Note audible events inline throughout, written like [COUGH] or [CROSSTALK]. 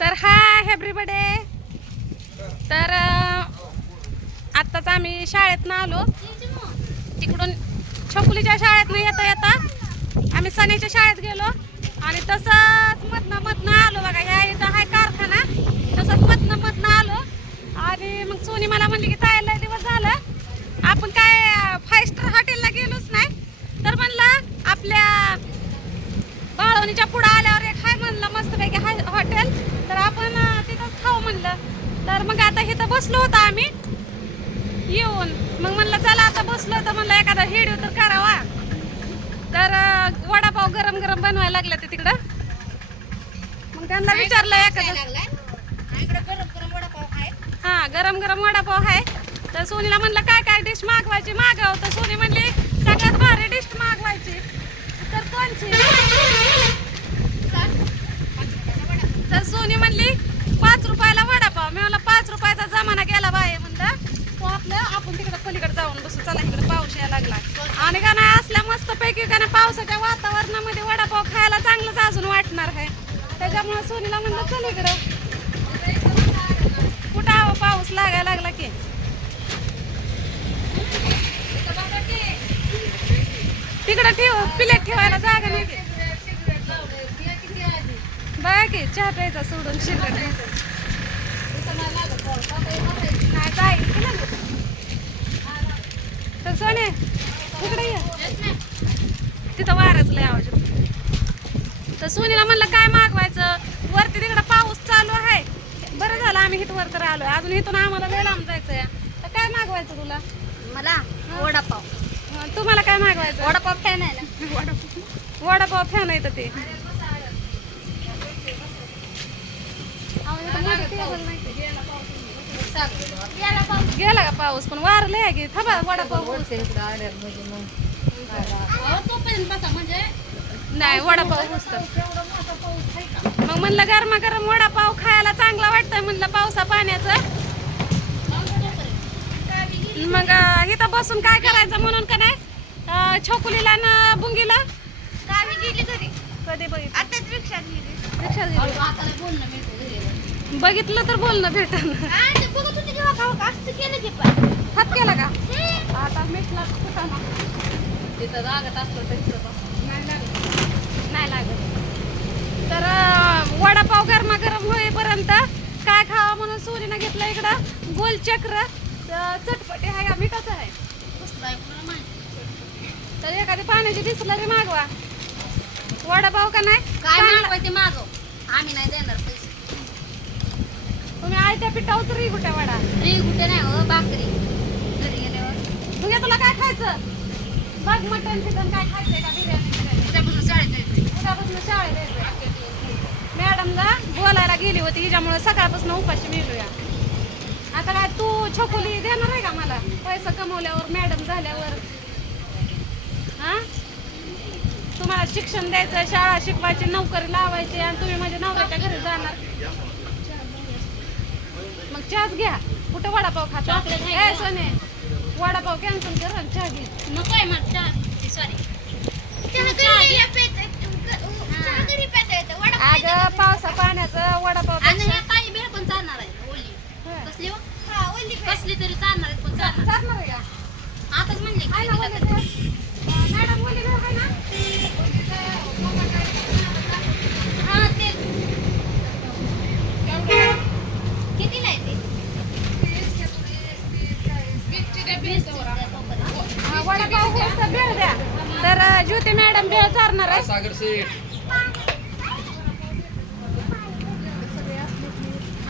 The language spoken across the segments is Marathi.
तर हाय एव्हरीबडे तर आत्ताच आम्ही शाळेतनं आलो. तिकडून छकुलीच्या शाळेतनं येता येता आम्ही सनीच्या शाळेत गेलो. आणि तसंच मधनं मधनं आलो बघा. ह्या इथं हाय कारखाना. तसंच मधनं मधनं आलो. आणि मग सोनी मला म्हणली की ताई दिवस झालं. आपण काय फाईव्ह स्टार हॉटेलला गेलोच नाही. तर म्हणलं आपल्या बाळवणीच्या पुढं आल्यावर एक हाय म्हणलं मस्तपैकी हाय हॉटेल तर आपण अं, तिथंच खाऊ म्हणलं तर मग आता इथं बसलो होतो आम्ही. येऊन. मग म्हणलं चला आता बसलो तर म्हणलं एखादा व्हिडिओ तर करावा. तर वडापाव गरम गरम बनवायला लागले ते तिकडं. मग त्यांना विचारलं एखादं. हा गरम गरम वडापाव आहे तर सोनीला म्हणलं काय काय डिश मागवायची? मागव तर सोनी म्हणली सगळ्यात भारी डिश मागवायची. तर कोणची तर सोनी म्हणली पाच रुपयाला वडापाव मी म्हणलं पाच रुपयाचा जमाना गेला बाय म्हणलं तो आपलं आपण तिकडे पलीकडे जाऊन बसू चला इकडे पाऊस यायला लागला आणि का नाही असल्या मस्तपैकी का नाही पावसाच्या वातावरणामध्ये वडापाव खायला चांगलंच अजून वाटणार आहे. त्याच्यामुळे सोनीला म्हणलं चल इकडं. कुठं हवा पाऊस लागायला लागला की? तिकडं ठेव प्लेट ठेवायला जागा नाही बाय बघा की चहा प्यायचा सोडून शिल्लक नाही. जाईल तर सोने तिथं वाराच लय आवाज. तर सोनीला म्हणलं काय मागवायचं? वरती तिकडं पाऊस चालू आहे. बरं झालं आम्ही इथं वर तर आलोय. अजून इथून आम्हाला लय लांब जायचंय. तर काय मागवायचं तुला? मला? वडापाव. तुम्हाला काय मागवायचं? वडापाव फॅन आहे ना. [LAUGHS] वडापाव वडापाव फॅन येतं ते. गेला का पाऊस? पण वारले आहे की. थांबा वडापाव म्हणजे नाही वडापाव मग म्हणलं गरमा गरम वडापाव खायला चांगला वाटतंय म्हणलं पावसा पाण्याचं. मग इथं बसून काय करायचं म्हणून का नाही? छोकुलीला ना बुंगीला? गावी गेली घरी. कधी बघितलं? आताच रिक्षात गेली रिक्षात गेली. आता बोलणं मिळतं बघितलं तर बोलणं भेटन बघत होती केलं की पण. हात केला का? आता मिठला कुठं तिथं लागत असलं तर नाही लागत. तर वडापाव गरमा गरम होईपर्यंत काय खावा म्हणून सोनीनं घेतलं इकडं? गोल चक्र. तर चटपटी आहे का? मिठाचं आहे. तर एखादी पाण्याची बिसलरी मागवा. वडापाव का नाही? काय मागवायचे मागव. आम्ही नाही देणार पैसे. तुम्ही आयत्या पिठावर तरी कुठे वडा री कुठे नाही हो भाकरी. घरी गेल्यावर. तुझ्या तुला काय खायचं? बघ मटन चिकन काय खायचंय का बिर्याणी उद्यापासून शाळेत उद्यापासून शाळेत यायचंय मॅडमला बोलायला गेली होती हिच्यामुळे सकाळपासून उपाशी मिळूया आता काय तू छोकुली देणार आहे का मला? पैसा कमवल्यावर मॅडम झाल्यावर? हा? तुम्हाला शिक्षण द्यायचं शाळा शिकवायची नोकरी लावायची आणि तुम्ही माझ्या नवऱ्याच्या घरी जाणार. चहाच घ्या. कुठं वडापाव खाता? ए का? सोने वडापाव कॅन्सल कर आणि चहा घे. नको आहे मला चहा. सॉरी अगं पावसा पाण्याचं वडापाव आणि ह्या ताई बेळ पण चालणार आहे ओली. कसली हो? कसली तरी चालणार आहेत पण चालणार. चालणार आहे का? आताच म्हणले आहे ना? अं, मॅडम आहे ना हा तेच कितीला आहे ते वीस तोपर्यंत. हा, वडापाव होतं भेळ द्या तर अं, ज्योती मॅडम भेळ आहे सागर सेठ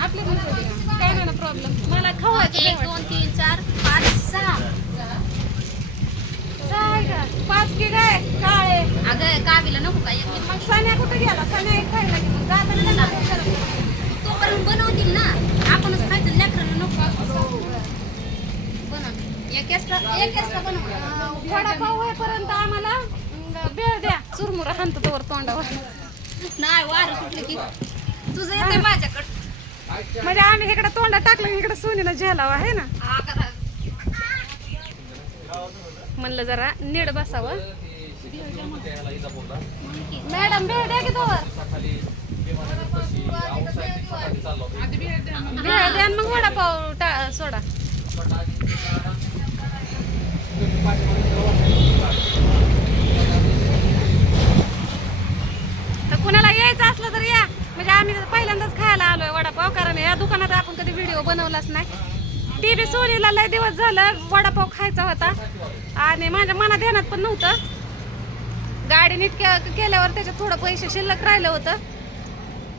आपली पण होती का? काय नाही प्रॉब्लेम मला खावायचं एक नाही दोन तीन चार पाच सहा. सहा आहे का? पाच की काय? काळे. अगं गावीला नको का? एक मग सण्या कुठे गेला? सण्या एक खायला की मग जाताना नाही. तोपर्यंत बनवतील ना. आपणच खायचं लेकरांना नको. बनव. एक एक्स्ट्रा एक एक्स्ट्रा बनव. अं, वडापाव होईपर्यंत आम्हाला अं, भेळ द्या. चुरमुरा हाणतो तोवर तोंडावर. नाही वार सुटलं की. तुझं येते माझ्याकडं. म्हणजे आम्ही इकडे तोंडात टाकलं इकडे सोनीनं झेलावा आहे ना? हा करा. म्हणलं जरा नीट बसावं. मॅडम भेळ द्या की तोवर. भेळ द्या आणि मग वडापाव टा सोडा तर कुणाला यायचं असलं तर या. म्हणजे आम्ही पहिल्यांदाच खायला आलोय वडापाव कारण या दुकानात आपण कधी व्हिडिओ बनवलाच नाही. टी व्ही सोनीला लय दिवस झालं वडापाव खायचा होता. आणि माझ्या मनात ध्यानात पण नव्हतं. गाडी नीट केल्यावर त्याच्यात थोडं पैसे शिल्लक राहिलं होतं.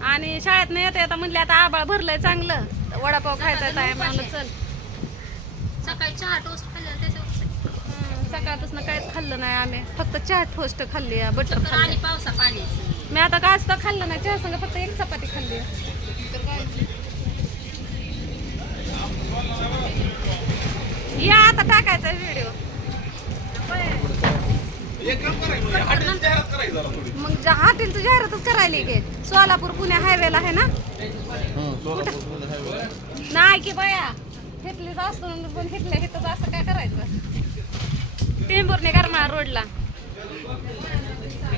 आणि शाळेत नाही येता येता म्हणले आता आबाळ भरलंय चांगलं. वडापाव खायचा आहे म्हणलं चल सकाळी चहा टोस्ट सकाळपासून काहीच खाल्लं नाही आम्ही. फक्त चहा टोस्ट खाल्ली बटर पावसा पाणी. मी आता काय सुद्धा खाल्लं ना चहा संग फक्त एक चपाती खाल्ली. या आता टाकायचा व्हिडिओ मग ज्या हॉटेलचं जाहिरातच करायली गे. सोलापूर पुणे हायवेला आहे ना? नाही की बाया. हिटलीच असतो पण हिटल्या हिथंच असं काय करायचं? टेंबूरने करमाळा रोडला हॉटेलचं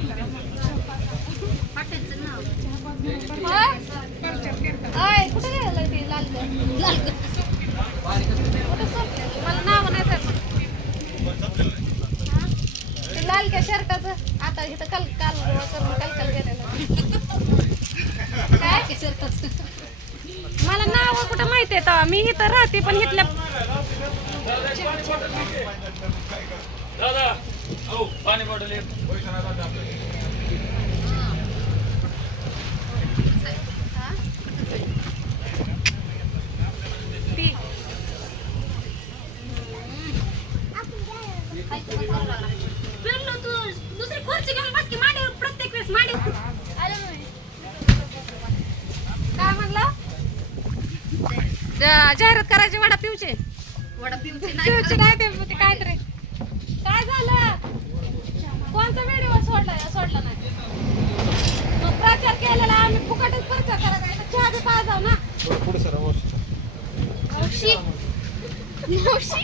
नाव होय? होय, कुठे गेलं ते लाल लाल मला नाव नाही तर ते लाल शर्टाचं आता इथं काल काल करून काल काल गेलेलं काय मला नाव कुठं माहिती आहे तेव्हा? मी इथं राहते पण इथल्या दादा पाणी बॉटल एक ती फिरलो तू. दुसरी खुर्ची घेऊन बस की मांडीवर प्रत्येक वेळेस मांडीवर काय म्हणलं? जा- जाहिरात करायची वडा पिवचे वडा पिवचे नाही ते ते काय तरी काय झालं? कोणता व्हिडिओ सोडला सोडला नाही? मग प्रचार केलेला आम्ही फुकटच प्रचार करायचा बी पाजाव ना.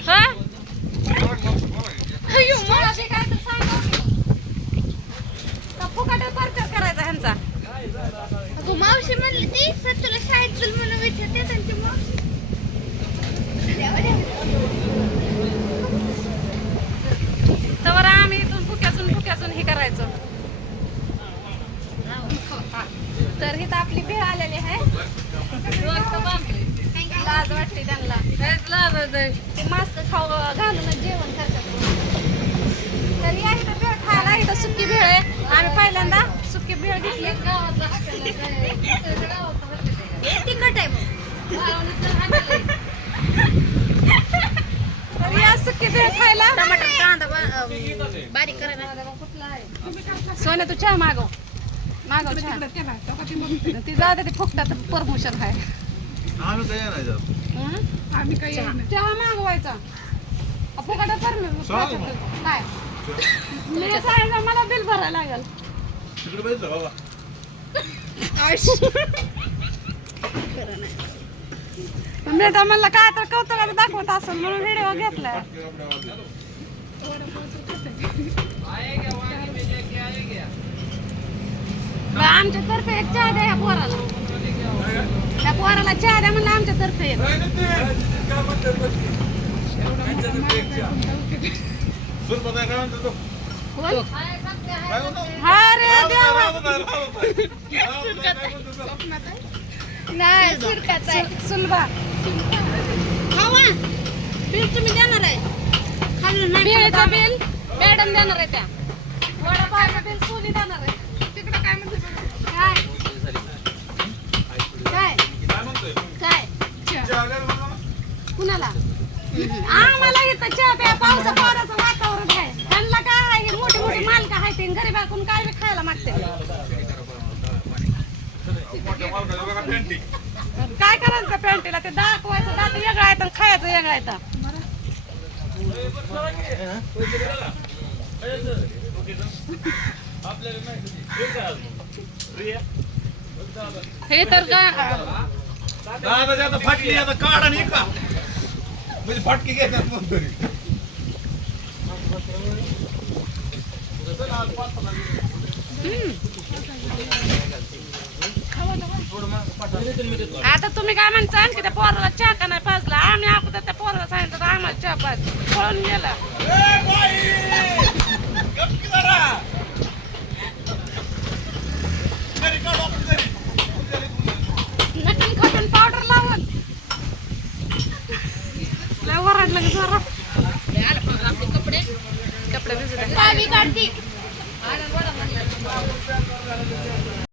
हा मला बी काय तर सांगा का फुकटच प्रचार करायचा ह्यांचा अगो मावशी म्हणली ती सर तुला शाळेत चल म्हणून विचारते त्यांची मावशी. तर आम्ही इथून फुक्यातून फुक्यातून हे करायचं. तर ही आपली भेळ आलेली आहे. लाज वाटते त्यांना. ते मास्क खाऊ घालूनच जेवण करतात. तर या इथं भेळ खायला इथं सुकी भेळ आहे. आम्ही पहिल्यांदा तिखट आहे बारीक करायला सोने तू चहा मागव मागव चहा ती जाऊ दे ती फुकटात परमिशन आहे आम्ही? चहा मागवायचा. परमिशन मग. काय मी सांगितलं मला बिल भरायला लागेल. तिकडे बघितलं बाबा मी तर म्हणलं काय तर कौतुकाचं दाखवत असेल म्हणून व्हिडिओ घेतलाय बरं, आमच्या तर्फे एक चहा द्या या पोराला त्या पोराला चहा द्या म्हणलं आमच्या तर्फे एक. नाही सुरकाचा आहे सु- सुलभा. खावा. बिल तुम्ही देणार आहे. खाल्लं नाही बिल मॅडम देणार आहे त्या. वडापावचं बिल सोनी देणार आहे तिकडे काय म्हणते काय काय काय म्हणतोय? काय चहा द्या ना मला. कुणाला आम्हाला इथं चहा प्या पावसा पावसाचं वातावरण आहे त्यांना काय आहे हे मोठी मोठी मालक आहे ते गरीबाकून काय बी खायला मागते मोठ्या मालकाचं बघा पेंटिंग. काय करायचं पॅन्टीला? ते दाखवायचं दात वेगळं आहे आणि खायचं वेगळं आहे तर. हे काय तर का दादाची आता फाटली आता काढ आणि का म्हणजे फाटकी घेतात मग तरी. खावा आता तुम्ही काय म्हणता की त्या पोराला चहा का नाही पाजला? आम्ही अगोदर त्या पोराला सांगितलं तर आम्हाला चहा पाज पळून गेला.